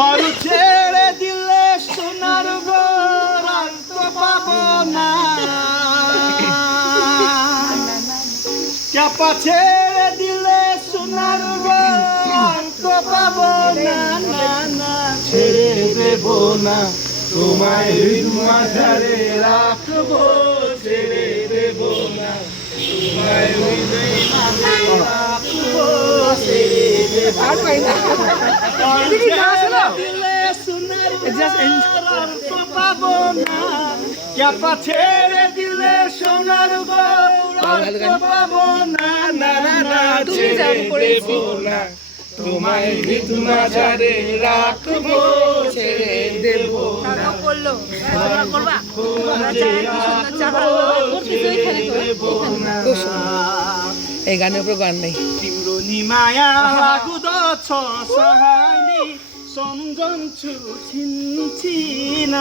আর ছেড়ে দিলে সোনার ঘর আর তো পাবো না। চাপা ছেড়ে দিলে সোনার ঘর আর তো পাবো না, না না ছেড়ে দেব না, তোমায় হৃদ মাঝারে রাখবো, ছেড়ে দেব না, তোমায় হৃদ মাঝারে রাখবো, ছেড়ে দেব না। দিলে সোনার ঘর আর তো পাবো না, চাপা ছেড়ে দিলে সোনার ঘর আর তো পাবো না, না না ছেড়ে দেব না, তোমায় হৃদ মাঝারে রাখবো, ছেড়ে দেব না। এই গানের উপর গান নেই। तिम्रो नि माया लाग्दछ सहानी सम्झन्छु छिनछिन,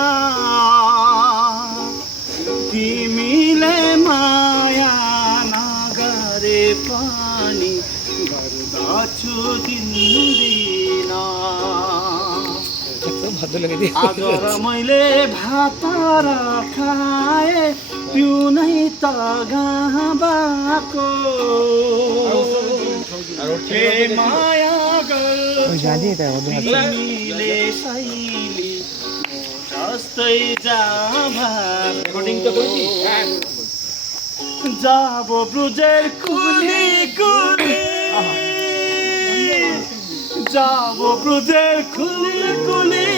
तिमीले माया नगरे पनि गर्दछु दिनदिन। आगर मैले भात र खाए पिउनै त गाबाको, हे माया तिमीले शैली जस्तै যাব ব্রুজের কুলি কুলি, যাব ব্রুজের কুলি কুলি,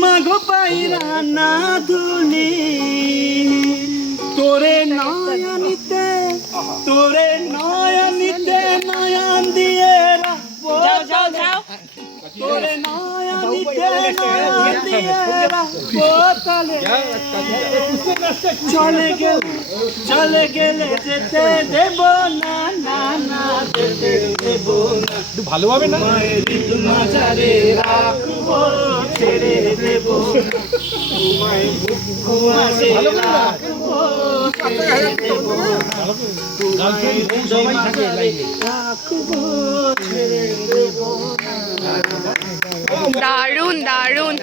মাগো পাইরা না দুলি, তোরে নয়নিতে তোরে নয়নিতে নয়ন দিয়ে রাখবো, তোরে নয়নিতে নয়ন দিয়ে রাখবো তালে, চলে গেলে যেতে দেব না, না না যেতে দেব না, ভালোভাবে না হৃদ মাঝারে রাখবো, ছেড়ে দেব না, তোমায় বুক মাঝে রাখবো, ছেড়ে দেব না, তোমায় হৃদ মাঝারে রাখবো, ছেড়ে দেব না। দারুণ দারুণ।